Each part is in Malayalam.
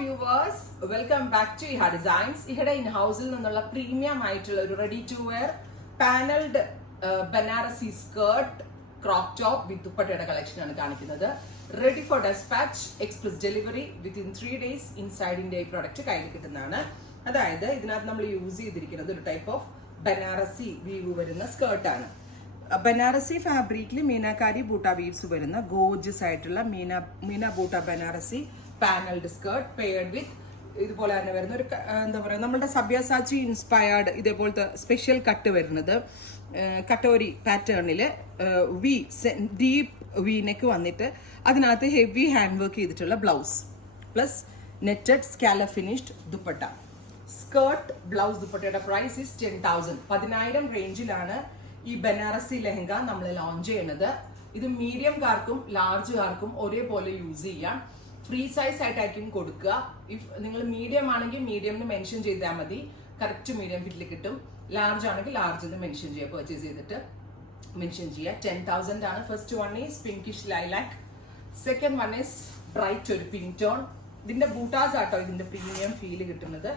Viewers, welcome back to Iha Designs. ഇഹയുടെ ഇൻ ഹൗസിൽ നിന്നുള്ള പ്രീമിയം ആയിട്ടുള്ള ഒരു ready to wear panelled Banarasi skirt crop top with ദുപ്പട്ടയുടെ കളക്ഷൻ ആണ് കാണിക്കുന്നത്. Ready for despatch, express delivery within 3 days ഇൻസൈഡിന്റെ ഈ പ്രൊഡക്റ്റ് കയ്യിൽ കിട്ടുന്നതാണ്. അതായത് ഇതിനകത്ത് നമ്മൾ യൂസ് ചെയ്തിരിക്കുന്നത് ഒരു ടൈപ്പ് ഓഫ് ബനാറസി വീവ് വരുന്ന സ്കേർട്ടാണ്. ബനാറസി ഫാബ്രിക്കിൽ മീനാക്കാരി ബൂട്ട വീവ്സ് വരുന്ന ഗോർജസ് ആയിട്ടുള്ള meena buta Banarasi panelled skirt paired with ഇതുപോലെ തന്നെ വരുന്ന ഒരു എന്താ പറയുക, നമ്മുടെ സബ്യാസാച്ചി ഇൻസ്പയർഡ് ഇതേപോലത്തെ സ്പെഷ്യൽ കട്ട് വരുന്നത് കട്ടോരി പാറ്റേണിൽ വി ഡീപ്പ് വി നെക്ക് വന്നിട്ട് അതിനകത്ത് ഹെവി ഹാൻഡ് വർക്ക് ചെയ്തിട്ടുള്ള blouse plus netted scallop finished dupatta. Skirt blouse ദുപ്പട്ടയുടെ പ്രൈസ് ഇസ് 10,000. 10,000 റേഞ്ചിലാണ് ഈ ബനാറസി ലെഹങ്ക നമ്മൾ ലോഞ്ച് ചെയ്യുന്നത്. ഇത് മീഡിയംകാർക്കും ലാർജുകാർക്കും ഒരേപോലെ യൂസ് ചെയ്യാം. ഫ്രീ സൈസ് ആയിട്ടായിരിക്കും കൊടുക്കുക. ഇഫ് നിങ്ങൾ മീഡിയം ആണെങ്കിൽ മീഡിയം എന്ന് മെൻഷൻ ചെയ്താൽ മതി, കറക്റ്റ് മീഡിയം ഫിറ്റിൽ കിട്ടും. ലാർജ് ആണെങ്കിൽ ലാർജ് എന്ന് മെൻഷൻ ചെയ്യുക, പർച്ചേസ് ചെയ്തിട്ട് മെൻഷൻ ചെയ്യുക. 10,000 ആണ്. First one is pinkish lilac, second one is bright ഒരു പിങ്ക് ടോൺ. ഇതിന്റെ ബൂട്ടാസ് ആട്ടോ ഇതിന്റെ പ്രീമിയം ഫീല് കിട്ടുന്നത്.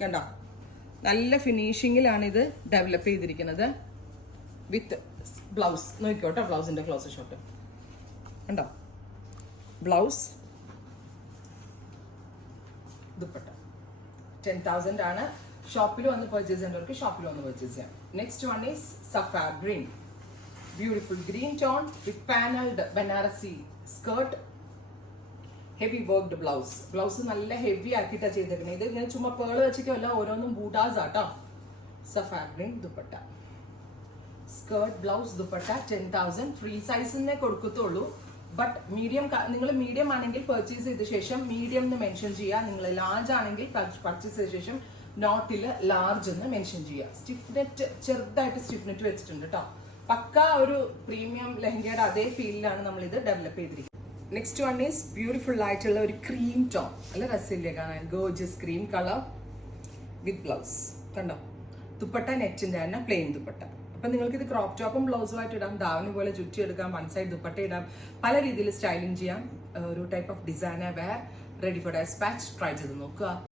കണ്ടോ, നല്ല ഫിനിഷിങ്ങിലാണ് ഇത് ഡെവലപ്പ് ചെയ്തിരിക്കുന്നത് വിത്ത് ബ്ലൗസ്. നോക്കിക്കോട്ടെ ബ്ലൗസിന്റെ ക്ലോസ് ഷോട്ട് കണ്ടോ. ബ്ലൗസ് ദുപ്പട്ട 10,000 ആണ്. ഷോപ്പിൽ വന്ന് പർച്ചേസ് ചെയ്യേണ്ടവർക്ക് ഷോപ്പിൽ വന്ന് പർച്ചേസ് ചെയ്യാം. നെക്സ്റ്റ് വൺ ഈസ് സഫാർ green, beautiful green tone with panelled Banarasi skirt, heavy worked blouse. Blouse നല്ല ഹെവി ആക്കിയിട്ടാണ് ചെയ്തേക്കുന്നത്. ഇത് ഇങ്ങനെ ചുമ്മാ പേള് വെച്ചിട്ടല്ല, ഓരോന്നും ബൂട്ടാസ് ആട്ടോ. സഫാർ green dupatta, skirt blouse dupatta 10,000. Free സൈസിനെ കൊടുക്കത്തുള്ളൂ. ബട്ട് മീഡിയം, നിങ്ങൾ മീഡിയം ആണെങ്കിൽ പർച്ചേസ് ചെയ്ത ശേഷം മീഡിയം എന്ന് മെൻഷൻ ചെയ്യുക. നിങ്ങൾ ലാർജ് ആണെങ്കിൽ പർച്ചേസ് ചെയ്ത ശേഷം നോട്ടിൽ ലാർജ് എന്ന് മെൻഷൻ ചെയ്യുക. സ്റ്റിഫ്നെറ്റ് ചെറുതായിട്ട് സ്റ്റിഫ്നെറ്റ് വെച്ചിട്ടുണ്ട് കേട്ടോ. പക്ക ഒരു പ്രീമിയം ലെഹങ്കയുടെ അതേ ഫീലിലാണ് നമ്മൾ ഇത് ഡെവലപ്പ് ചെയ്തിരിക്കുന്നത്. നെക്സ്റ്റ് വൺ ഈസ് ബ്യൂട്ടിഫുൾ ആയിട്ടുള്ള ഒരു ക്രീം ടോൺ. നല്ല രസമില്ലേ കാണാൻ, gorgeous cream colour with blouse. കണ്ടോ, ദുപ്പട്ട നെറ്റിന്റെ തന്നെ പ്ലെയിൻ ദുപ്പട്ട. അപ്പൊ നിങ്ങൾക്ക് ഇത് ക്രോപ്പ് ടോപ്പും ബ്ലൗസുമായിട്ട് ഇടാം, ദാവണി പോലെ ചുറ്റി എടുക്കാം, വൺ സൈഡ് ദുപ്പട്ട ഇടാം, പല രീതിയിൽ സ്റ്റൈലിംഗ് ചെയ്യാം. ഒരു type of designer wear, ready for despatch. Try ചെയ്ത് നോക്കുക.